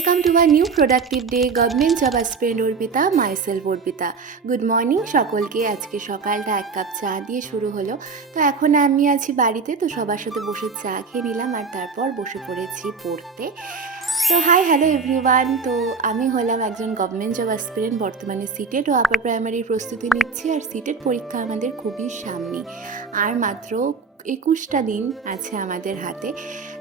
Welcome to our new productive day. Government job aspirant Arpita, myself Arpita. Good morning সকলকে। আজকে সকালটা এক কাপ চা দিয়ে শুরু হলো। তো এখন আমি আছি বাড়িতে, তো সবার সাথে বসে চা খেয়ে নিলাম আর তারপর বসে পড়েছি পড়তে। তো হাই হ্যালো এভরিওয়ান। তো আমি হলাম একজন গভর্নমেন্ট জব অ্যাসপিরেন্ট, বর্তমানে সিটেট ও আপার প্রাইমারির প্রস্তুতি নিচ্ছি। আর সিটেট পরীক্ষা আমাদের খুবই সামনে, আর মাত্র 21টা দিন আছে আমাদের হাতে।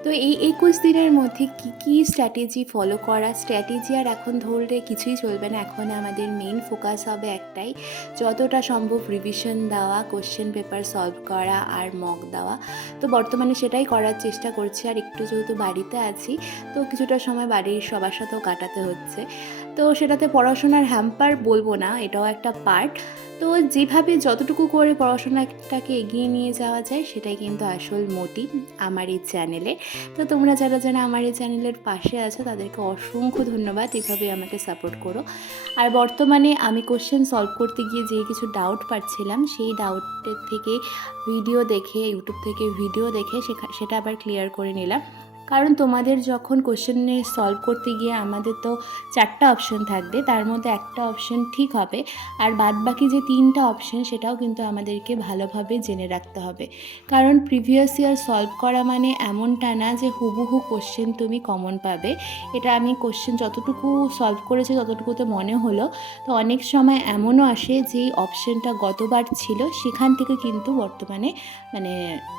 তো এই 21 দিনের মধ্যে কী স্ট্র্যাটেজি ফলো করা, স্ট্র্যাটেজি আর এখন ধরলে কিছুই চলবে না। এখন আমাদের মেইন ফোকাস হবে একটাই, যতটা সম্ভব রিভিশন দেওয়া, কোশ্চেন পেপার সলভ করা আর মক দেওয়া। তো বর্তমানে সেটাই করার চেষ্টা করছি। আর একটু যেহেতু বাড়িতে আছি, তো কিছুটা সময় বাড়ির সবার সাথেও কাটাতে হচ্ছে। তো সেটাতে পড়াশোনার হ্যাম্পার বলবো না, এটাও একটা পার্ট। তো যেভাবে যতটুকু করে পড়াশোনাটাকে এগিয়ে নিয়ে যাওয়া যায়, সেটাই কিন্তু আসল মোটিভ আমার এই চ্যানেলে। তো তোমরা যারা যারা আমার এই চ্যানেলের পাশে আছো, তাদেরকে অসংখ্য ধন্যবাদ, এভাবে আমাকে সাপোর্ট করো। আর বর্তমানে আমি কোশ্চেন সলভ করতে গিয়ে যে কিছু ডাউট পাচ্ছিলাম, সেই ডাউটের থেকে ভিডিও দেখে, ইউটিউব থেকে ভিডিও দেখে সেটা আবার ক্লিয়ার করে নিলাম। কারণ তোমাদের যখন কোশ্চেনে সলভ করতে গিয়ে আমাদের তো 4টা অপশন থাকবে, তার মধ্যে একটা অপশন ঠিক হবে, আর বাদবাকি যে 3টা অপশন সেটাও কিন্তু আমাদেরকে ভালোভাবে জেনে রাখতে হবে। কারণ প্রিভিয়াস ইয়ার সলভ করা মানে এমনটা না যে হুবহু কোশ্চেন তুমি কমন পাবে। এটা আমি কোশ্চেন যতটুকু সলভ করেছি ততটুকুতে মনে হলো। তো অনেক সময় এমনও আসে যে অপশনটা গতবার ছিল সেখান থেকে কিন্তু বর্তমানে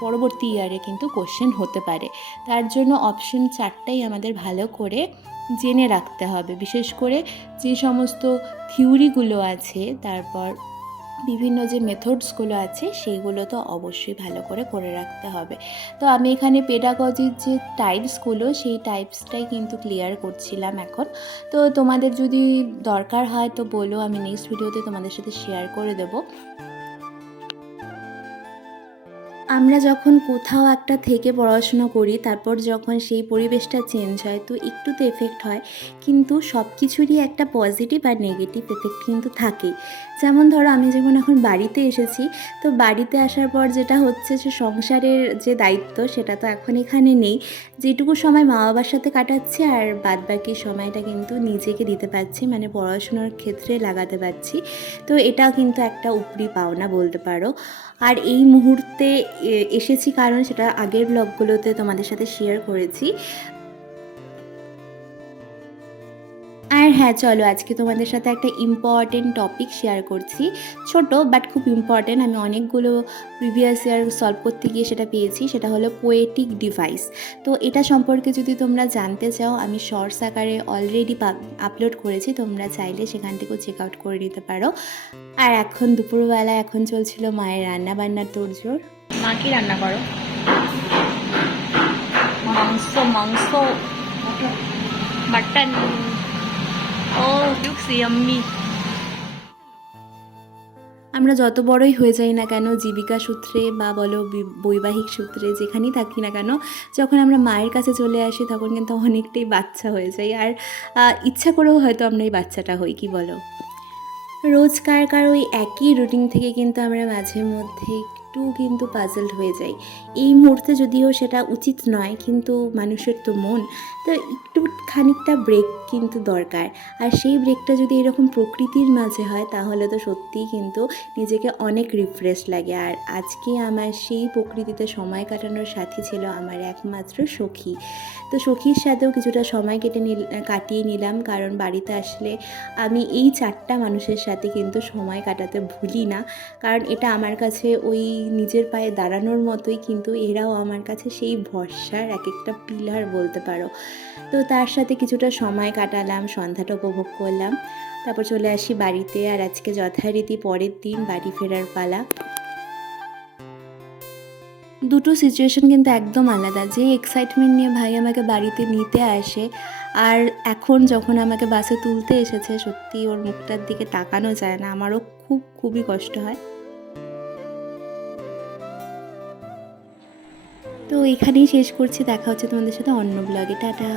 পরবর্তী ইয়ারে কিন্তু কোশ্চেন হতে পারে। তার জন্য অপশন 4টাই আমাদের ভালো করে জেনে রাখতে হবে। বিশেষ করে যে সমস্ত থিওরিগুলো আছে, তারপর বিভিন্ন যে মেথডসগুলো আছে, সেইগুলো তো অবশ্যই ভালো করে রাখতে হবে। তো আমি এখানে পেডাগজির যে টাইপসগুলো, সেই টাইপসটাই কিন্তু ক্লিয়ার করছিলাম এখন। তো তোমাদের যদি দরকার হয় তো বলো, আমি নেক্সট ভিডিওতে তোমাদের সাথে শেয়ার করে দেবো। আমরা যখন কোথাও একটা থেকে পড়াশোনা করি, তারপর যখন সেই পরিবেশটা চেঞ্জ হয়, তো একটু তো এফেক্ট হয়, কিন্তু সব কিছুরই একটা পজিটিভ আর নেগেটিভ এফেক্ট কিন্তু থাকেই। যেমন ধরো, আমি যেমন এখন বাড়িতে এসেছি, তো বাড়িতে আসার পর যেটা হচ্ছে যে সংসারের যে দায়িত্ব, সেটা তো এখন এখানে নেই। যেটুকু সময় মা বাবার সাথে কাটাচ্ছি, আর বাদবাকি সময়টা কিন্তু নিজেকে দিতে পারছি, পড়াশোনার ক্ষেত্রে লাগাতে পারছি। তো এটা কিন্তু একটা উপরি পাওনা বলতে পারো। আর এই মুহূর্তে এসেছি কারণ সেটা আগের ব্লগগুলোতে তোমাদের সাথে শেয়ার করেছি। আর হ্যাঁ, চলো আজকে তোমাদের সাথে একটা ইম্পর্টেন্ট টপিক শেয়ার করছি। ছোট বাট খুব ইম্পর্টেন্ট। আমি অনেকগুলো প্রিভিয়াস ইয়ার সলভ করতে গিয়ে সেটা পেয়েছি। সেটা হলো পোয়েটিক ডিভাইস। তো এটা সম্পর্কে যদি তোমরা জানতে চাও, আমি শর্টস আকারে অলরেডি আপলোড করেছি, তোমরা চাইলে সেখান থেকেও চেক আউট করে নিতে পারো। আর এখন দুপুরবেলা এখন চলছিল মায়ের রান্না বান্নার তোড়জোড়। মা কি রান্না করো? মাংস মাটন। ও লুকস ইয়াম্মি। আমরা যত বড়ই হয়ে যাই না কেন, জীবিকা সূত্রে বা বলো বৈবাহিক সূত্রে, যেখানেই থাকি না কেন, যখন আমরা মায়ের কাছে চলে আসি, তখন কিন্তু অনেকটাই বাচ্চা হয়ে যাই। আর ইচ্ছা করেও হয়তো আমরা এই বাচ্চাটা হই, কি বলো? রোজকারকার ওই একই রুটিন থেকে কিন্তু আমরা মাঝে মধ্যে একটু কিন্তু পাজলড হয়ে যাই। এই মুহূর্তে যদিও সেটা উচিত নয়, কিন্তু মানুষের তো মন, তো একটু খানিকটা ব্রেক কিন্তু দরকার। আর সেই ব্রেকটা যদি এরকম প্রকৃতির মাঝে হয়, তাহলে তো সত্যিই কিন্তু নিজেকে অনেক রিফ্রেশ লাগে। আর আজকে আমার সেই প্রকৃতিতে সময় কাটানোর সাথী ছিল আমার একমাত্র সখী। তো সখীর সাথেও কিছুটা সময় কাটিয়ে নিলাম, কারণ বাড়িতে আসলে আমি এই 4টা মানুষের সাথে কিন্তু সময় কাটাতে ভুলি না। কারণ এটা আমার কাছে ওই নিজের পায়ে দাঁড়ানোর মতোই, কিন্তু এরাও আমার কাছে সেই ভরসার এক একটা পিলার বলতে পারো। তো তার সাথে কিছুটা সময় কাটালাম, সন্ধ্যাটা উপভোগ করলাম, তারপর চলে আসি বাড়িতে। আর আজকে যথারীতি পরের দিন বাড়ি ফেরার পালা। দুটো সিচুয়েশন কিন্তু একদম আলাদা। যে এক্সাইটমেন্ট নিয়ে ভাই আমাকে বাড়িতে নিতে আসে, আর এখন যখন আমাকে বাসে তুলতে এসেছে, সত্যি ওর মুখটার দিকে তাকানো যায় না, আমারও খুবই কষ্ট হয়। তো এখানেই শেষ করছি, দেখা হচ্ছে তোমাদের সাথে অন্য ব্লগে। টাটা।